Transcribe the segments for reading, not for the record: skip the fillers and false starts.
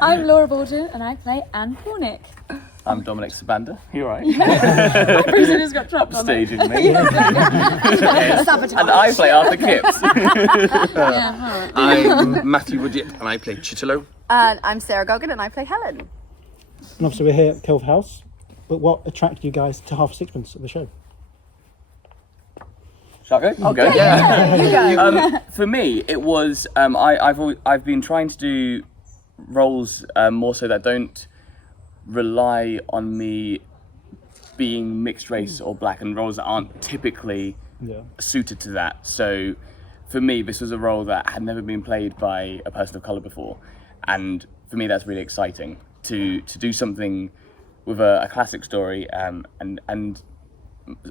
I'm Laura Baldwin and I play Anne Pornick. I'm Dominic Sibanda. You're right. My person just got dropped on it. Upstaging me. And I play Arthur Kipps. Yeah, I'm Matthew Woodyatt and I play Chitterlow. And I'm Sarah Goggin and I play Helen. And obviously we're here at Kilworth House, but what attracted you guys to Half A Sixpence at the show? Shall I go? I'll go. Yeah, you go. For me, it was I've been trying to do roles more so that don't rely on me being mixed race or black, and roles that aren't typically suited to that. So for me, this was a role that had never been played by a person of colour before, and for me that's really exciting to do something with a classic story and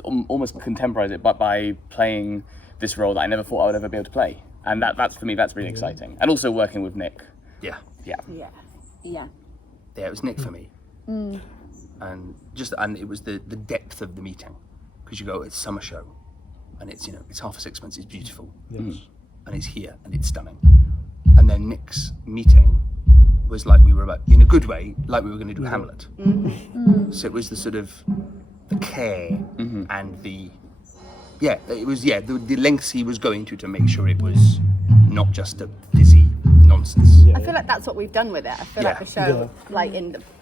almost contemporize it, but by playing this role that I never thought I would ever be able to play. And that's for me, that's really exciting. And also working with Nick. Yeah, it was Nick for me. And it was the depth of the meeting, because you go, it's a summer show, and it's it's Half A Sixpence, it's beautiful, and it's here and it's stunning. And then Nick's meeting was like we were about, in a good way, like we were going to do Hamlet. So it was the sort of the care and the lengths he was going to make sure it was not just a busy nonsense. I feel like that's what we've done with it. I feel like the show,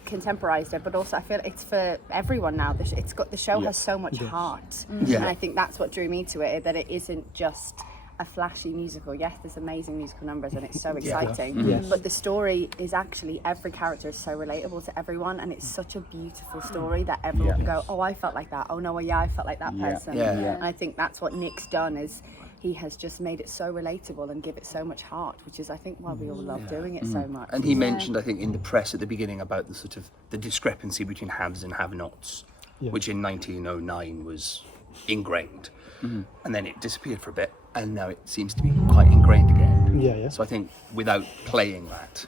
contemporized it, but also I feel it's for everyone now. The show has so much heart, and I think that's what drew me to it. That it isn't just a flashy musical. Yes, there's amazing musical numbers and it's so exciting, but the story is actually, every character is so relatable to everyone, and it's such a beautiful story that everyone can go, oh, I felt like that, oh no, I felt like that person. And I think that's what Nick's done, is he has just made it so relatable and give it so much heart, which is I think why we all love doing it so much. And he mentioned, I think, in the press at the beginning about the sort of the discrepancy between haves and have-nots, which in 1909 was ingrained, and then it disappeared for a bit, and now it seems to be quite ingrained again. So I think without playing that,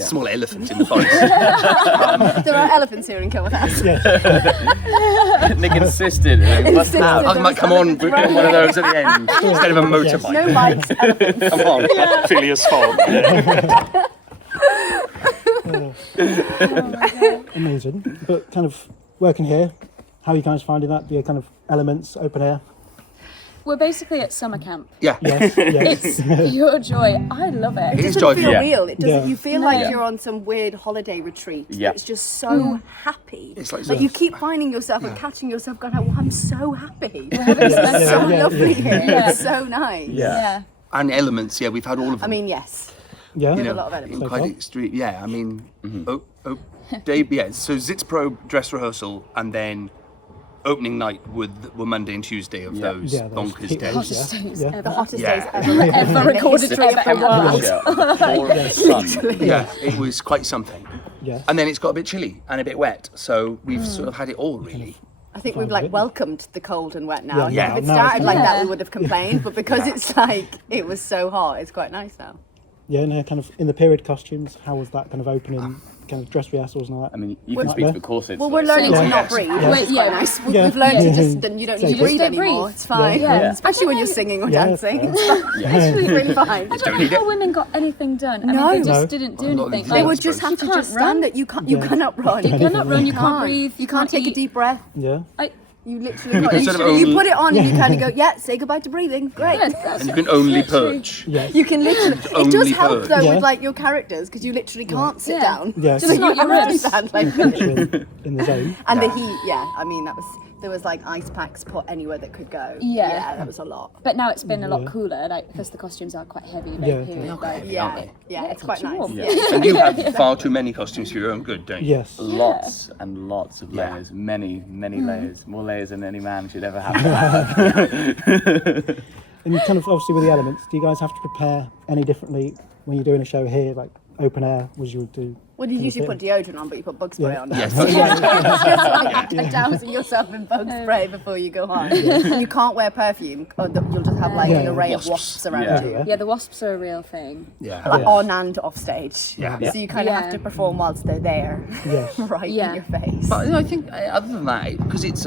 small elephant in the forest. There are elephants here in Kilworth House. Nick insisted. I might come on with one of those at the end instead of a motorbike. No bikes, elephants. Come on, Phileas Fogg. Amazing. But kind of working here, how are you guys finding that? The kind of elements, open air? We're basically at summer camp. It's Pure joy. I love it. It is doesn't joyful. feel real. It doesn't. Yeah. You feel like you're on some weird holiday retreat. It's just so happy. It's like you keep finding yourself and catching yourself going, "Oh, I'm so happy. We're having so lovely here. It's so nice." And elements. We've had all of them. I mean, yes. Yeah. A lot of elements. So Quite far. extreme. Yeah, I mean, so Zitz Pro dress rehearsal, and then opening night were Monday and Tuesday of those bonkers days. Hottest days ever. The hottest days Ever recorded history of the world. It was quite something. And then it's got a bit chilly and a bit wet, so we've sort of had it all really. I think we've welcomed the cold and wet now. Yeah. If it Now started it's like nice. that, we would have complained. But because it's it was so hot, it's quite nice now. Yeah, and kind of in the period costumes, how was that kind of opening, kind of dress rehearsals and all that? I mean, you can speak to the corsets. Well, we're learning to not breathe. Which is quite nice. We've learned to just, you don't need to breathe anymore. It's fine. Especially when you're singing or dancing. It's fine. It's really fine. I don't know how women got anything done. I mean, they just didn't do anything. They would just have to just stand it. You cannot run. You cannot run, you can't breathe. You can't take a deep breath. You literally you put it on and you kind of go, say goodbye to breathing. Great. And you can only perch. You can literally. It does help though with your characters, because you literally can't sit down. Just not your ribs. In the zone. And the heat, I mean, there was ice packs put anywhere that could go. Yeah, that was a lot. But now it's been a lot cooler, because the costumes are quite heavy. It's quite nice. And you have far too many costumes for your own good, don't you? Yes. Lots and lots of layers, many layers, more layers than any man should ever have. And kind of obviously with the elements, do you guys have to prepare any differently when you're doing a show here, like open air, as you would do? Well, you usually put deodorant on, but you put bug spray on. Yes. Just dousing yourself in bug spray before you go on. And you can't wear perfume, or you'll just have an array of wasps around you. Yeah, the wasps are a real thing. On and off stage. So you kind of have to perform whilst they're there, right in your face. But I think other than that, because it's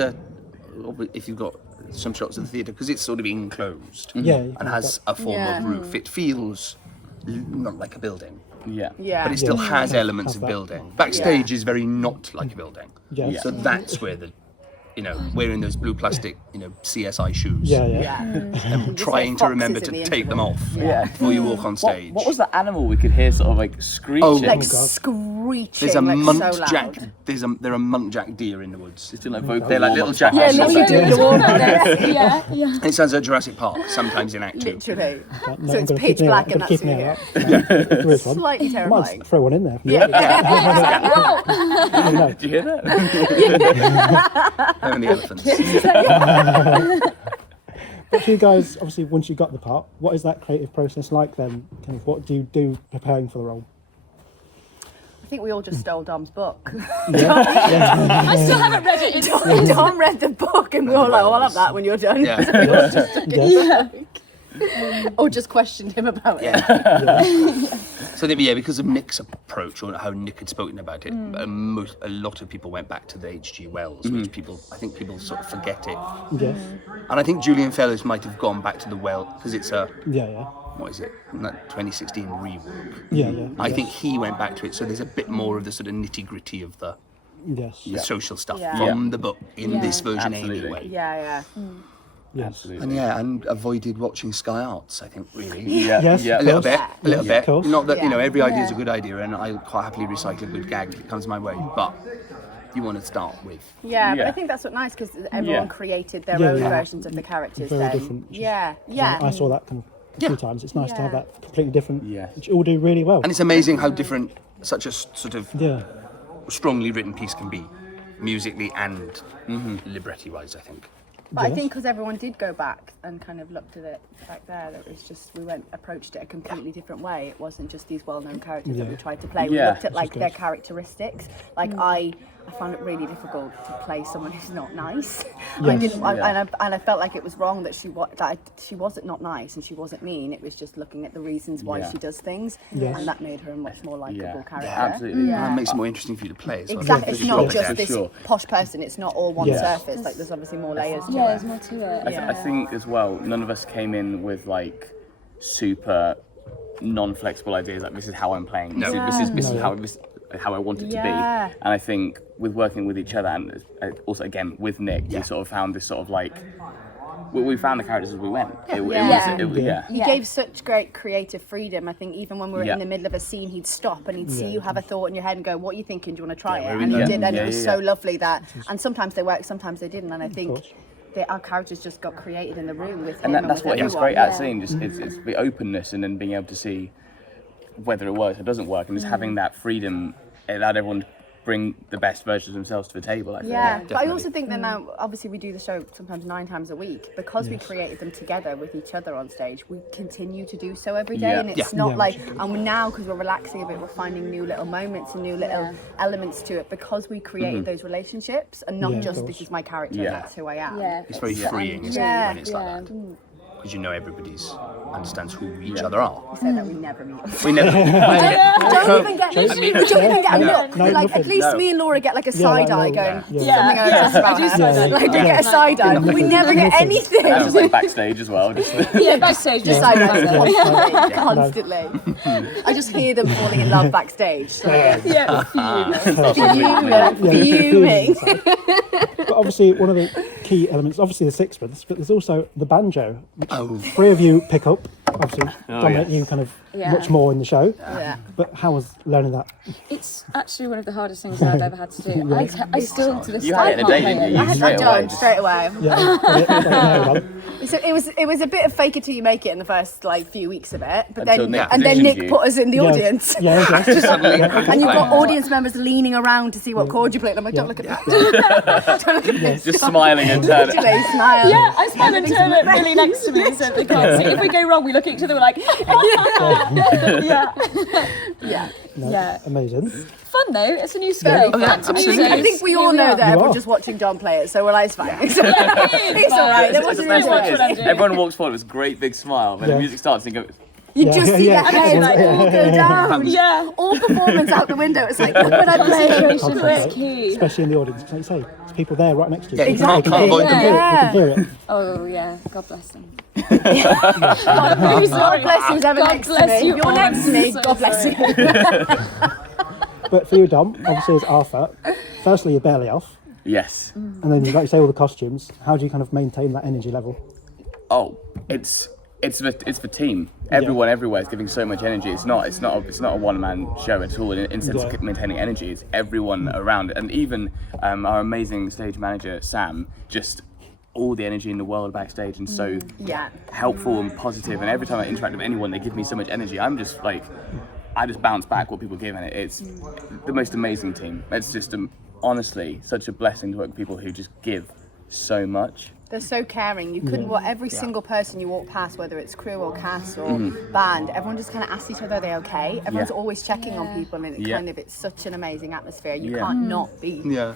if you've got some shots of the theatre, because it's sort of enclosed and has a form of roof, it feels not like a building. Yeah. but it still has elements of that. building. Backstage is very not like a building. Yes. So that's where wearing those blue plastic, CSI shoes. Yeah. And trying to remember to take them off before you walk on stage. What was that animal we could hear sort of like screeching? Oh, Like God. screeching, There's a like muntjac. so loud. There are muntjac deer in the woods. It's doing like vocal They're like little warm-ups. jackals. Yeah, literally doing the warm up. Yeah. And it sounds like Jurassic Park sometimes in Act 2. Literally. No, So I'm it's gonna pitch keep an ear- black I'm and gonna that's keep an ear you. out. There is one. Slightly I might terrifying. throw one in there. Did you hear that? Them and the elephants. But you guys, obviously, once you got the part, what is that creative process like then? Kind of what do you do preparing for the role? I think we all just stole Dom's book. I still haven't read it. Dom read the book and we were like, oh, I'll have that when you're done. Yeah. So we all just took it. Or just questioned him about it. So because of Nick's approach, or how Nick had spoken about it, a lot of people went back to the H.G. Wells, which I think people sort of forget it. Yes. And I think Julian Fellows might have gone back to the well, because it's a, Yeah. what is it, that 2016 rework. Yeah. I think he went back to it, so there's a bit more of the sort of nitty-gritty of the Yes. social stuff Yeah. from the book in this version Absolutely. anyway. Yeah. Yes. And avoided watching Sky Arts, I think, really. Yes. A little bit, Of course. Not that, Yeah. every idea is a good idea, and I quite happily recycle a good gag if it comes my way, but you want to start with. Yeah, but Yeah. I think that's what nice because everyone created their Yeah, own yeah. versions of the characters Very then. different. Yeah. I saw that kind of a few times. It's nice to have Yeah. that completely different, Yeah. which all do really well. And it's amazing how different such a sort of Yeah. strongly written piece can be, musically and libretti-wise, I think. But I think because everyone did go back and kind of looked at it back there, that was just approached it a completely different way. It wasn't just these well-known characters that we tried to play. We Yeah. looked at like Which is their good. characteristics. Like I found it really difficult to play someone who's not nice. Yes. And I felt like it was wrong that she wasn't not nice and she wasn't mean. It was just looking at the reasons why she does things, Yes. and that made her a much more likable character. Absolutely. And it makes it more interesting for you to play as well. Exactly. It's not sure, just for this sure. posh person. It's not all one Yes. surface. Like there's obviously more layers to Yeah, it. there's more to it. I think as well, none of us came in with like super non-flexible ideas like this is how I'm playing. This is how I want it to be. Yeah. And I think with working with each other and also again with Nick, we sort of found this sort of like we found the characters as we went. It was He gave such great creative freedom. I think even when we were Yeah. in the middle of a scene, he'd stop and he'd see you have a thought in your head and go, "What are you thinking? Do you want to try it?" And he did, and it was so lovely that. And sometimes they worked, sometimes they didn't. And I think our characters just got created in the room with him. and that's with what he was everyone. great at seeing. Just it's the openness and then being able to see whether it works or doesn't work, and just having that freedom. It allowed everyone to bring the best versions of themselves to the table. I think. Yeah, but I definitely. also think that now, obviously, we do the show sometimes 9 times a week because we created them together with each other on stage. We continue to do so every day, Yeah. and it's not like, and now because we're relaxing a bit, we're finding new little moments and new little elements to it because we created those relationships, and not Yeah, of just course. this is my character, Yeah. and that's who I am. Yeah. It's very freeing, isn't it, when it's like that? Because everybody's understands who each other are. We said that we never meet. We never. Don't even get, we don't even get a look. No, Like at nothing. least me and Laura get like a side eye going. Something else about her. side-eye. Like we get a side eye, but we never get anything. That was like backstage as well. Just Yeah, backstage. Just side eye constantly. I just hear them falling in love backstage. So Yeah. fuming. But obviously, one of the key elements, obviously the sixpence, but there's also the banjo, which Oh. 3 of you pick up. Obviously, Dominic, you kind of much more in the show. Yeah. But how was learning that? It's actually one of the hardest things that I've ever had to do. I still to this You day had it in a can't day, play didn't it. you? I had that done straight away. Yeah. So it was a bit of fake it till you make it in the first like few weeks of it, but Until then Nick and then positioned Nick you. put us in the audience. Yeah, And you've got audience members leaning around to see what chord you play. And I'm like, don't look at me. Don't look at me. just smiling and turning. Literally smile. Yeah, I smile and turn it really next to me so they can't see. If we go wrong, we look at each other. We're like, yeah. Amazing. Fun though. It's a new skill. I think we all know that You everyone are. just watching Dom play it, so we're like, it's fine. It's all right. There It's wasn't the best really thing what I'm is, doing. everyone walks forward with this great big smile, and the music starts and you go, You just see Yeah. the head all go down. Yeah. All performance out the window. It's like, look what I played. Concentration is key. Especially in the audience. Like you say, there's people there right next to you. Yeah, you can't Exactly. avoid them. We can hear it. Oh yeah. God bless them. God bless who's ever God next to bless me. you You're all. next to me. So God bless you. But for you, Dom, obviously as Arthur, firstly you're barely off, Yes. and then like you say all the costumes. How do you kind of maintain that energy level? Oh, it's the team. Everyone everywhere is giving so much energy. It's not a one-man show at all. In sense of maintaining energy, it's everyone around, and even our amazing stage manager Sam, just all the energy in the world backstage, and so helpful and positive. And every time I interact with anyone, they give me so much energy. I'm just like, I just bounce back what people give, and it's the most amazing team. It's just honestly such a blessing to work with people who just give so much. They're so caring. You couldn't, every single person you walk past, whether it's crew or cast or band, everyone just kind of asks each other, are they okay? Everyone's always checking on people, and it's such an amazing atmosphere. You can't not be. Yeah.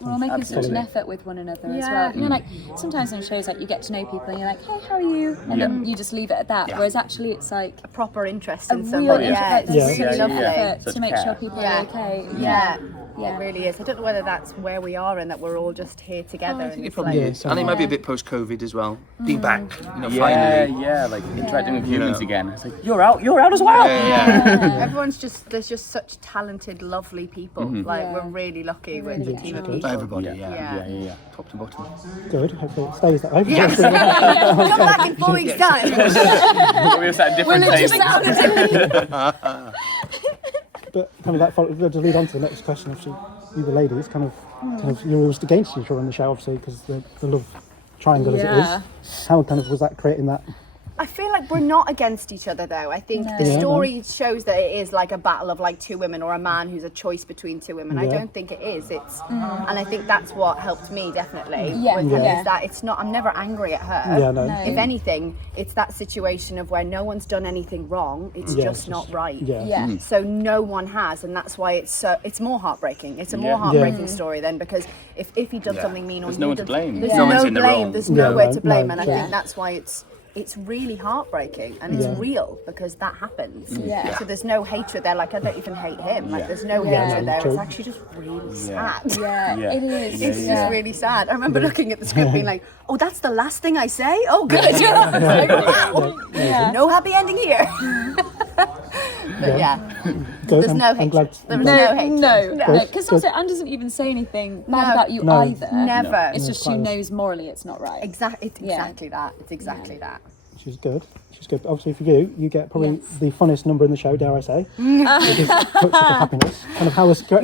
We're all making such an effort with one another as well. You know, like sometimes in shows, like you get to know people and you're like, hey, how are you? And then you just leave it at that. Whereas actually, it's like A proper interest in real somebody. effort, It's really really lovely. effort to make care. sure people Yeah. are okay. Yeah. It really is. I don't know whether that's where we are and that we're all just here together. I think and it it's probably like, is. And it might be a bit post-COVID as well. Being back, finally. Like interacting with humans again. It's like, you're out as well. everyone's just, there's just such talented, lovely people. Like, we're really lucky with the team of people. Everybody, Yeah. top to bottom. Good. Hopefully it stays that way. Yes. Come back in 4 weeks' time. We're just at different tables. But kind of that to lead on to the next question, obviously, you the ladies, kind of you're almost against each other on the show, obviously, because the love triangle as it is. How kind of was that creating that? I feel like we're not against each other, though. I think the story shows that it is like a battle of like two women, or a man who's a choice between two women. I don't think it is. It's, and I think that's what helped me definitely. Is that it's not. I'm never angry at her. Yeah, no. If anything, it's that situation of where no one's done anything wrong. It's just not right. So no one has, and that's why it's more heartbreaking. It's a more heartbreaking story then, because if he did something mean, or There's no one to blame. there's No one's no in the blame. wrong. There's nowhere to blame, No. and I think that's why it's really heartbreaking, and it's real because that happens. So there's no hatred there. Like, I don't even hate him. Like, there's no hatred there. It's actually just really sad. It is. It's just really sad. I remember looking at the script being like, oh, that's the last thing I say? Oh, good. Like, wow. No happy ending here. But Good. there's no I'm hatred. glad. There was no hatred. No, because also Anne doesn't even say anything bad about you either. Never. It's just she knows morally it's not right. Exactly. It's exactly that. It's exactly that. She's good. But obviously for you get probably the funnest number in the show, dare I say. Which is Touches of Happiness. Kind of how was No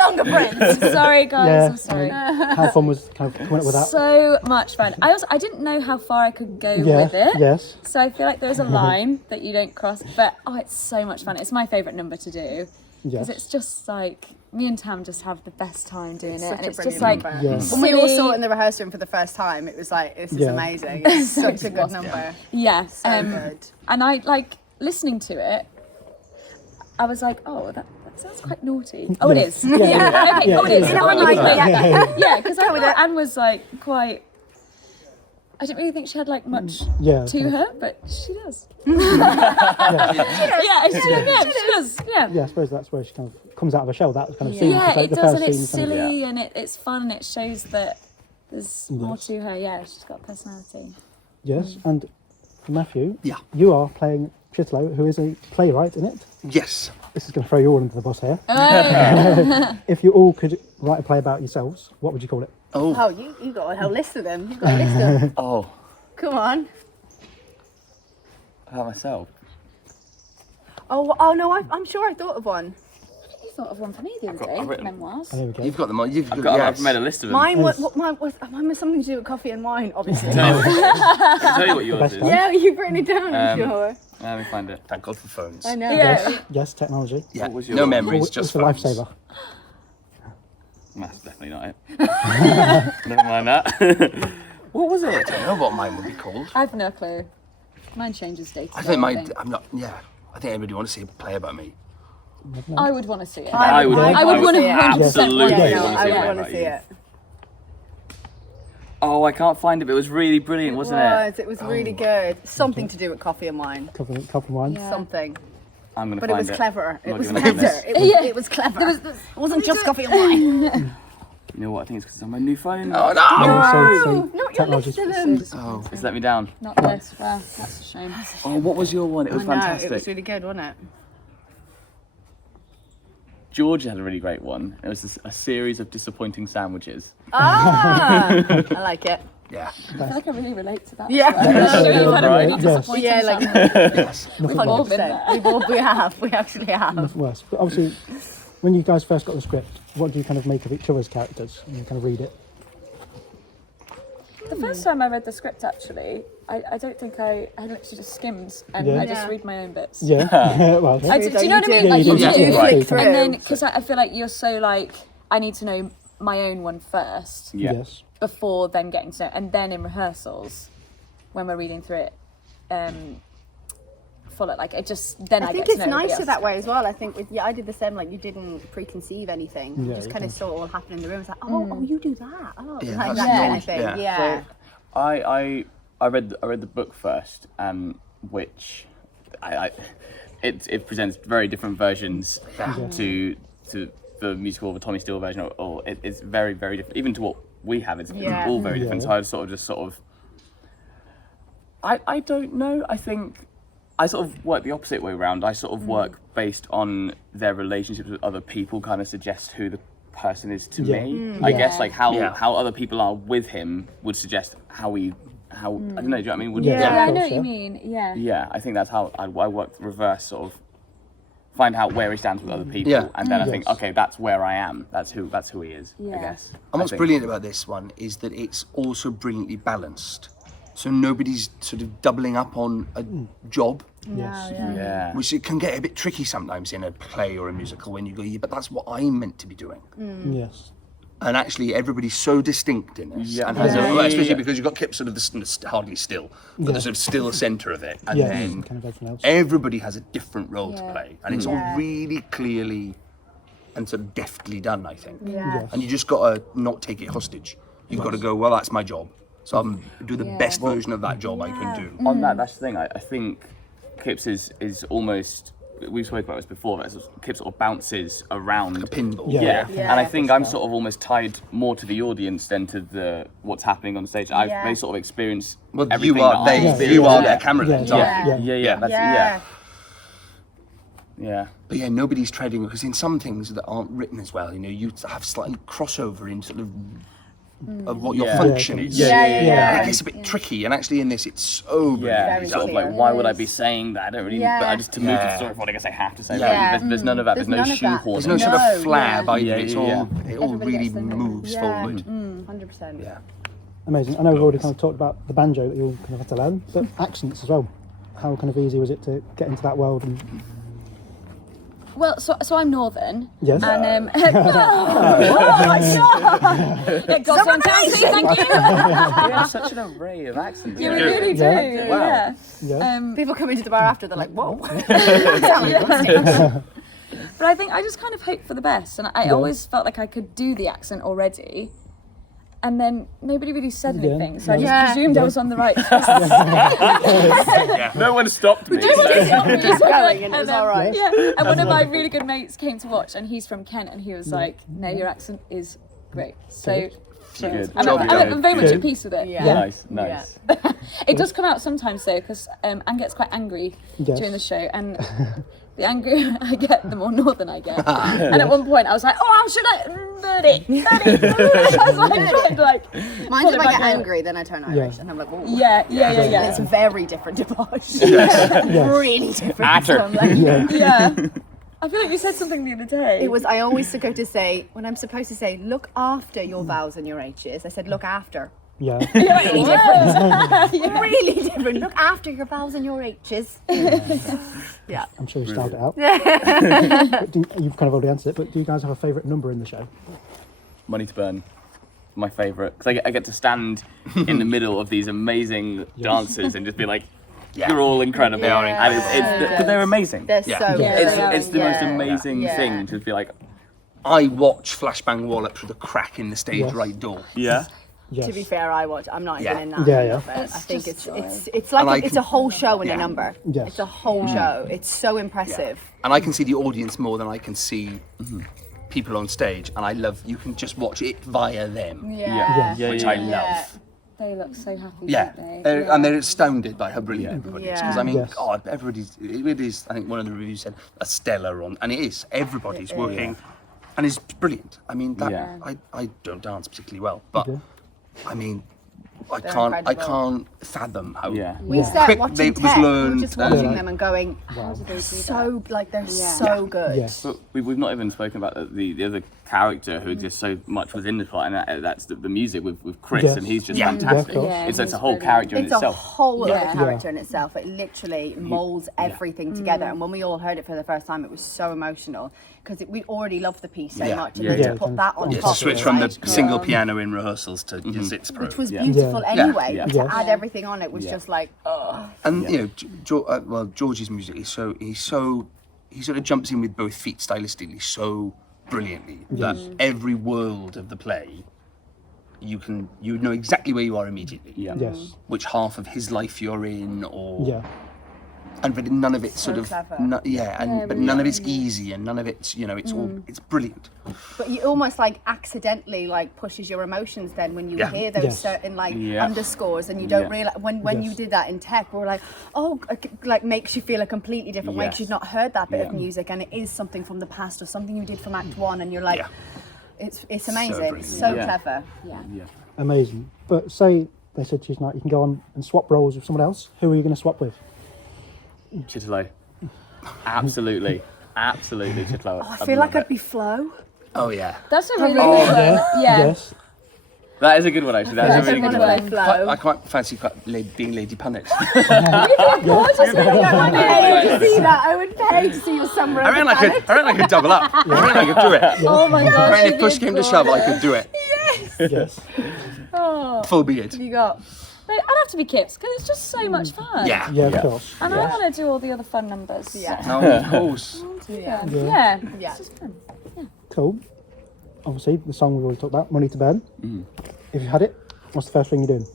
longer friends. Sorry, guys. I'm sorry. how fun was kind of coming up with that? So much fun. I didn't know how far I could go with it. Yes. So I feel like there's a line that you don't cross, but it's so much fun. It's my favourite number to do. Because it's just like, me and Tam just have the best time doing it. And it's just like, When we all saw it in the rehearsal room for the first time, it was like, this is amazing. It's such a good number. Yeah. So good. And I, like, listening to it, I was like, oh, that sounds quite naughty. Oh, it is. Okay. Oh, it is. You know what, like, Yeah, because Anne was like quite. I didn't really think she had like much to her, but she does. She does. Yeah, I suppose that's where she kind of comes out of a shell. That kind of scene. Yeah, like it the does, first and it's scene kind of- silly, and it's fun, and it shows that there's more to her. Yeah, she's got personality. Yes, and Matthew, Yeah. you are playing Chitterlow, who is a playwright in it. Yes. This is going to throw you all into the bus here. If you all could write a play about yourselves, what would you call it? Oh, you got a whole list of them. You've got a list of them. Oh, Come on. about myself. Oh no, I'm sure I thought of one. You thought of one for me the other day. written- Memoirs. There we go. You've got them on. I've made a list of them. Mine was something to do with coffee and wine, obviously. I'll tell you what yours is. Yeah, you've written it down, I'm sure. Let me find it. Thank God for phones. I know. Yes, technology. Yeah. was No yours? memories, It's just a phones. lifesaver. That's definitely not it. Never mind that. What was I it? don't know what mine would be called. I've no clue. Mine changes day to day. I think mine. I'm not. Yeah. I think everybody wants to see a play about me. I would want to see it. I would I would want to 100% absolutely watch it. want to I see would it. want to see it. Oh, I can't find it, but it was really brilliant, wasn't it? It was really good. Something to do with coffee and wine. Couple wines. Something. I'm going to But it find was clever. I'm It not was giving it a better. miss. It was clever. It wasn't just coffee and wine. You know what? I think it's because it's on my new phone. Oh no! So Not your technology. list of them. Oh. It's let me down. Not this. Well, that's a shame. Oh, what was your one? It was I know, fantastic. it was really good, wasn't it? George had a really great one. It was a series of disappointing sandwiches. Ah, I like it. Yeah. I feel like I really relate to that. Yeah. Yeah, like Yes. we've all been there. We actually have. Nothing worse. But obviously, when you guys first got the script, what do you kind of make of each other's characters? And you kind of read it. The first time I read the script, actually, I don't think I literally just skimmed and I just read my own bits. Yeah. Well, Do you know what I mean? Yeah, Like, you do. do. Flick through. And then, because I feel like you're so like, I need to know my own one first Yeah. Yes. before then getting to know, and then in rehearsals, when we're reading through it, follow like it just then I think get it's to know nicer else. that way as well. I think I did the same. Like you didn't preconceive anything. You Yeah, just you kind of can. saw it all happen in the room. It's like, oh, you do that. Oh, Yeah, like that's that kind nice. of thing. Yeah. Yeah. I read the book first, which it presents very different versions to the musical or the Tommy Steele version, or it's very, very different. Even to what we have, it's all very different. So I don't know. I think I sort of work the opposite way around. I sort of work based on their relationships with other people, kind of suggest who the person is to me. I guess like how other people are with him would suggest how I don't know, do you know what I mean? Would, Yeah, I know course, what you mean. Yeah. Yeah, I think that's how I work reverse, sort of find out where he stands with other people, and then I think, okay, that's where I am. That's who he is. I guess. And what's brilliant about this one is that it's also brilliantly balanced. So nobody's sort of doubling up on a job, Yeah. which it can get a bit tricky sometimes in a play or a musical when you go, yeah, but that's what I'm meant to be doing. Yes. And actually, everybody's so distinct in this, and has especially because you've got Kipps sort of hardly still, but the sort of still centre of it, and then kind of everything else. everybody has a different role to play, and it's all really clearly and sort of deftly done, I think. Yeah. And you just got to not take it hostage. You've got to go, well, that's my job, so I'm do the best version of that job I can do. On that, that's the thing. I think Kipps is almost. We've spoken about this before. That Kipps sort of bounces around A pinball. Yeah. And I think I'm sort of almost tied more to the audience than to what's happening on stage. They sort of experience everything. You are their camera lens, Yeah. aren't you? Yeah. But yeah, nobody's treading, because in some things that aren't written as well, you know, you have slightly crossover in sort of what your function is. Yeah. It gets a bit tricky, and actually in this it's so brilliant. Sort of clear. like, why would I be saying that? I don't really, but I just to move the story forward, I guess I have to say Yeah. that. There's none of that. There's no none of that. shoehorn. There's no sort of flab either. Yeah, It's yeah, all yeah. it all Everybody really gets their moves forward. 100%. Yeah. Amazing. I know we've already kind of talked about the banjo that you all kind of had to learn, but accents as well. How kind of easy was it to get into that world? And Well, so I'm Northern. yes. And it got fantastic. Thank you. You have such an array of accents. You really do. Yeah. Yeah. People come into the bar after, they're like, whoa. Sound like Rusty. But I think I just kind of hoped for the best, and I always felt like I could do the accent already. And then nobody really said anything, so I just presumed I was on the right track. No one stopped me. Just going, and it was all right. Yeah, and one of my really good mates came to watch, and he's from Kent, and he was like, "No, your accent is great." So Good. I'm very much at peace with it. Yeah. Nice. It does come out sometimes though, because Anne gets quite angry during the show, and the angrier I get, the more Northern I get. And at one point, I was like, "Oh, how should I?" I was like, trying to like. Mine's if I get angry, then I turn Irish, and I'm like, "Ooh." Yeah. It's very different to Bosch. Really different. So I'm like, Yeah. I feel like you said something the other day. it was, I always go to say, when I'm supposed to say, look after your vowels and your H's, I said, look after. Yeah. Really different. Really different. Look after your vowels and your H's. Yeah. I'm sure you styled it out. But you've kind of already answered it, but do you guys have a favourite number in the show? Money to Burn. My favourite, because I get to stand in the middle of these amazing dancers and just be like, you're all incredible. And but they're amazing. They're so It's the most amazing thing to be like, I watch Flashbang Wallop through the crack in the stage right door. yeah. Yes. To be fair, I'm not even in that. Yeah, I yeah. love it. I think it's And like it's a whole show in a Yeah. number. Yes. It's a whole show. It's so impressive. And I can see the audience more than I can see people on stage, and you can just watch it via them, which I love. They look so happy, Yeah, don't they? and they're astounded by how brilliant everybody is. Because I mean, Yes. God, it is. I think one of the reviews said a stellar on, and it is. Everybody's working, and it's brilliant. I mean, I don't dance particularly well, but I mean, I can't fathom how We sat quick watching was tech, we were learned. just watching them and going, how did they do so, like, they're so good. Yes. But we've not even spoken about the other character who just so much was in the plot, and that's the music with Chris, Yes. and he's just Yeah. fantastic. Yeah, of course. It's a whole character in It's a itself. whole other character in itself. It literally molds everything together. And when we all heard it for the first time, it was so emotional because we already loved the piece so much, and then to put that on Yeah, top, to switch was from the like, single piano in rehearsals to Zitz Pro. which was beautiful anyway. Yeah. To Yes. add everything on, it was just like, oh. And you know, George's music is he sort of jumps in with both feet stylistically so brilliantly that every world of the play you know exactly where you are immediately. Yeah. Yes. Which half of his life you're in, or Yeah. but none of it's So sort of clever. but none of it's easy, and none of it's it's brilliant. But you almost like accidentally like pushes your emotions then when you hear those Yes. certain like Yeah. underscores, and you don't realize when Yes. you did that in tech, we were like, oh, like makes you feel a completely different way because you've not heard that bit of music, and it is something from the past or something you did from Act 1, and you're like, it's amazing, brilliant. it's so Yeah. clever. Amazing. But say they said to you tonight, you can go on and swap roles with someone else. Who are you going to swap with? Chitterlow. Absolutely. Absolutely, Chitterlow. I feel like I'd be Flo. Oh yeah. That's a really really good good. one. Yeah. Yes. That is a good one, actually. That's a really good I one. I quite fancy being Lady Punnet. I would pay to see that. I would pay to see you somewhere. I reckon I could double up. I reckon I could do it. Oh my I gosh. reckon you'd if be push came to shove, I could do it. Yes. Full beard. You got. I'd have to be Kipps because it's just so much fun. Yeah. Yeah, of course. And I want to do all the other fun numbers. Yeah. No, of course. Yeah. Yeah. It's just fun. Cool. Obviously, the song we've already talked about, Money to Burn. If you had it, what's the first thing you're doing?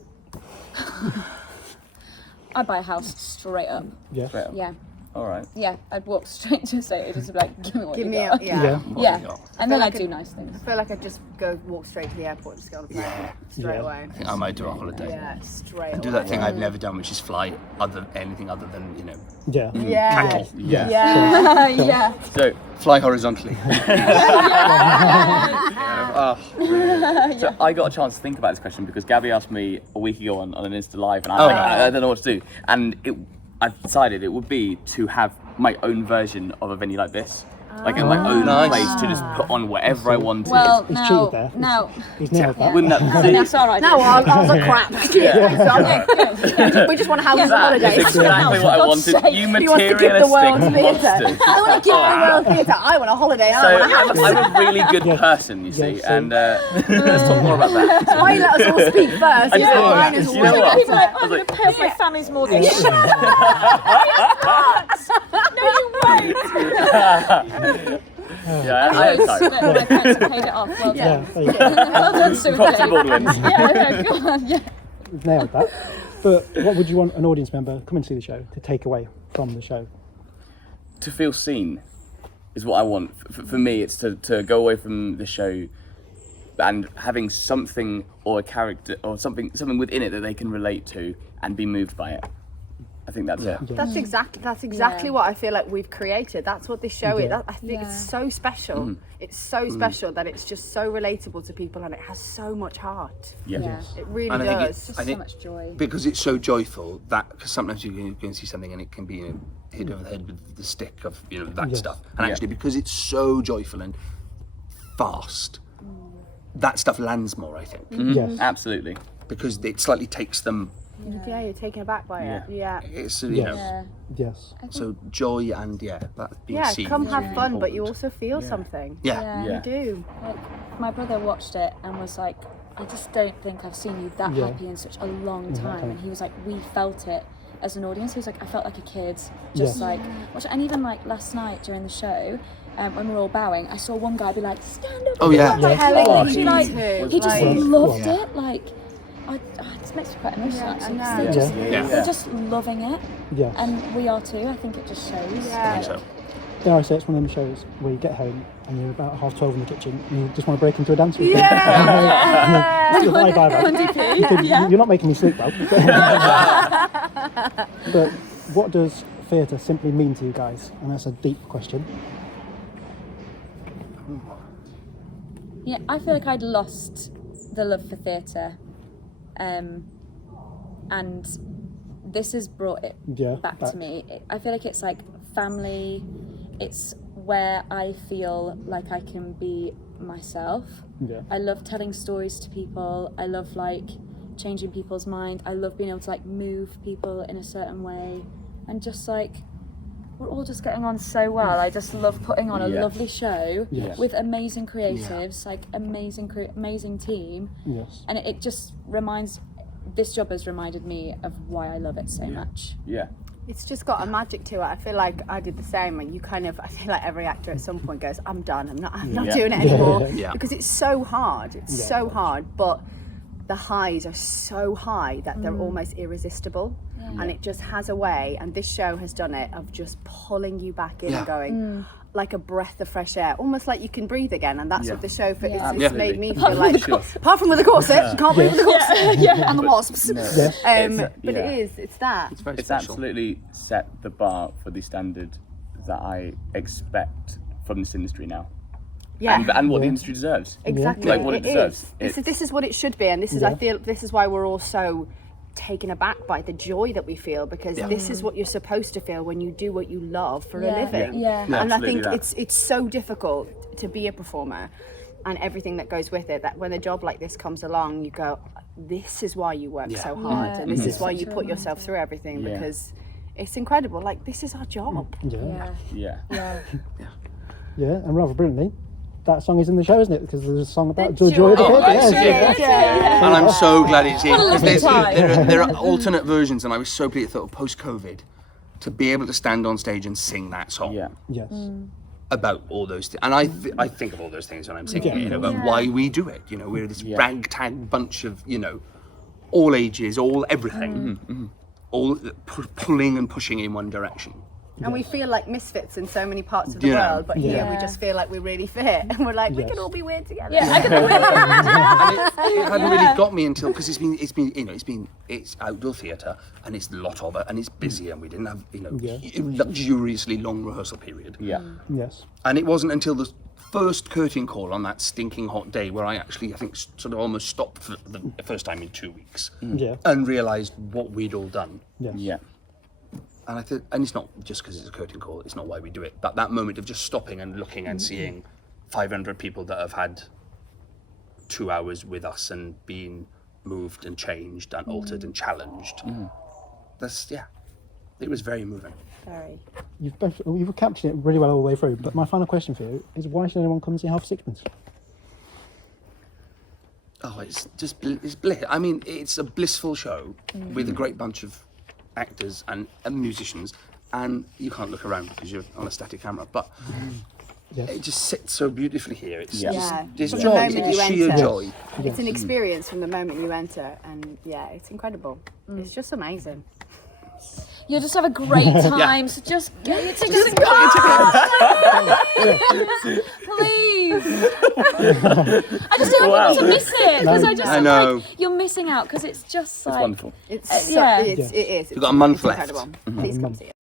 I'd buy a house straight up. Yes. Right. Yeah. All right. Yeah. I'd walk straight to a estate agent and be like, give me what Give you me got. a, yeah. Yeah. Yeah. And then like I'd do nice things. I feel like I'd just walk straight to the airport and just go on a plane straight Yeah. away. I think I might do a holiday. Yeah, straight And do away. that thing I've never done, which is fly anything other than, Yeah. Yeah. cattle. Yeah. Yeah. Yeah. So, Fly horizontally. So I got a chance to think about this question because Gabby asked me a week ago on an Insta Live, and I don't know what to do. And I've decided it would be to have my own version of a venue like this. Like in my own place to just put on whatever I wanted. Well, He's cheated there. now, He's nailed that. Wouldn't that be? that's all right. No, I was like crap. We just want to have That's holidays. exactly what I wanted. sake. You He wants to keep the world materialistic theatre. monsters. I want to keep the world theatre. I want a holiday. So I want a house. I'm a really good person, you see, Yes, and let's talk more about that. Why you let us all speak first? I just thought, Mine is you know all- what? People are like, I'm I was going like, to pay off my family's mortgage. No, you won't. Yeah, I had time. My parents have paid it off. Well Yeah, done. there you go. Well done, Sue. Property Baldwins. Yeah, okay, go on. Yeah. You've nailed that. But what would you want an audience member coming to see the show to take away from the show? To feel seen is what I want. For me, it's to go away from the show and having something or a character or something within it that they can relate to and be moved by it. I think that's it. That's exactly what I feel like we've created. That's what this show is. I think it's so special. It's so special that it's just so relatable to people, and it has so much heart. Yeah. It really And I think does. So much joy. because it's so joyful that because sometimes you can go and see something and it can be hit over the head with the stick of that stuff, and actually because it's so joyful and fast, that stuff lands more, I think, Yes. Absolutely. because it slightly takes them. Yeah, you're taken aback by it. Yeah. It's Yeah. Yes. so joy and that being Yeah, seen. come is have really fun, but you important. also feel something. Yeah. You do. Like, my brother watched it and was like, I just don't think I've seen you that happy in such a long time. And he was like, we felt it as an audience. He was like, I felt like a kid, just like watch. And even like last night during the show, when we were all bowing, I saw one guy be like, stand up. Oh, yeah. He just Like, loved it. Like, it just makes me quite emotional. Actually, 'cause they're just Yeah. they're just loving it, Yes. and we are too. I think it just shows. I think so. dare I say, it's one of them shows where you get home and you're about 12:30 in the kitchen and you just want to break into a dance routine. Yeah! You're not making me sleep well. But what does theatre simply mean to you guys? And that's a deep question. Yeah, I feel like I'd lost the love for theatre, and this has brought it back to me. I feel like it's like family. It's where I feel like I can be myself. Yeah. I love telling stories to people. I love like changing people's mind. I love being able to like move people in a certain way, and just like we're all just getting on so well. I just love putting on a lovely show with amazing creatives, like amazing team. Yes. And it just reminds. This job has reminded me of why I love it so much. Yeah. It's just got a magic to it. I feel like I did the same. When I feel like every actor at some point goes, I'm done. I'm not doing it anymore. Because it's so hard. It's so hard. But the highs are so high that they're almost irresistible. And it just has a way, and this show has done it, of just pulling you back in and going, like a breath of fresh air, almost like you can breathe again. And that's what the show it's made me feel like. Apart from with the corset, you can't breathe with the corset and the wasps. But it's that. It's absolutely set the bar for the standard that I expect from this industry now. Yeah. And what the industry deserves. Exactly. Like what it deserves. This is what it should be, and this is I feel this is why we're all so taken aback by the joy that we feel, because this is what you're supposed to feel when you do what you love for a living. And I think it's so difficult to be a performer and everything that goes with it, that when a job like this comes along, you go, this is why you work so hard, and this is why you put yourself through everything, because it's incredible. Like, this is our job. Yeah, and rather brilliantly, that song is in the show, isn't it? Because there's a song about the joy of the theatre. And I'm so glad it's in. There are alternate versions, and I was so pleased, post-COVID, to be able to stand on stage and sing that song. Yes. About all those things, and I think of all those things when I'm singing, about why we do it. We're this ragtag bunch of, all ages, all everything, all pulling and pushing in one direction. And we feel like misfits in so many parts of the world, but here we just feel like we really fit, and we're like, we can all be weird together. And it hadn't really got me until, because it's outdoor theatre, and it's a lot of it, and it's busy, and we didn't have luxuriously long rehearsal period. Yes. And it wasn't until the first curtain call on that stinking hot day where I think sort of almost stopped for the first time in 2 weeks, and realised what we'd all done. And I thought, and it's not just because it's a curtain call, it's not why we do it, but that moment of just stopping and looking and seeing 500 people that have had 2 hours with us and been moved and changed and altered and challenged. It was very moving. Very. You've captured it really well all the way through, but my final question for you is, why should anyone come and see Half A Sixpence? Oh, it's bliss. I mean, it's a blissful show with a great bunch of actors and musicians, and you can't look around because you're on a static camera, but it just sits so beautifully here. It's just joy. It's sheer joy. It's an experience from the moment you enter, and it's incredible. It's just amazing. You'll just have a great time, so just get your tickets and go! Please! I just don't want you to miss it, because I just feel like you're missing out, because it's just like... It's wonderful. It is. You've got a month left. Incredible. Please come see it.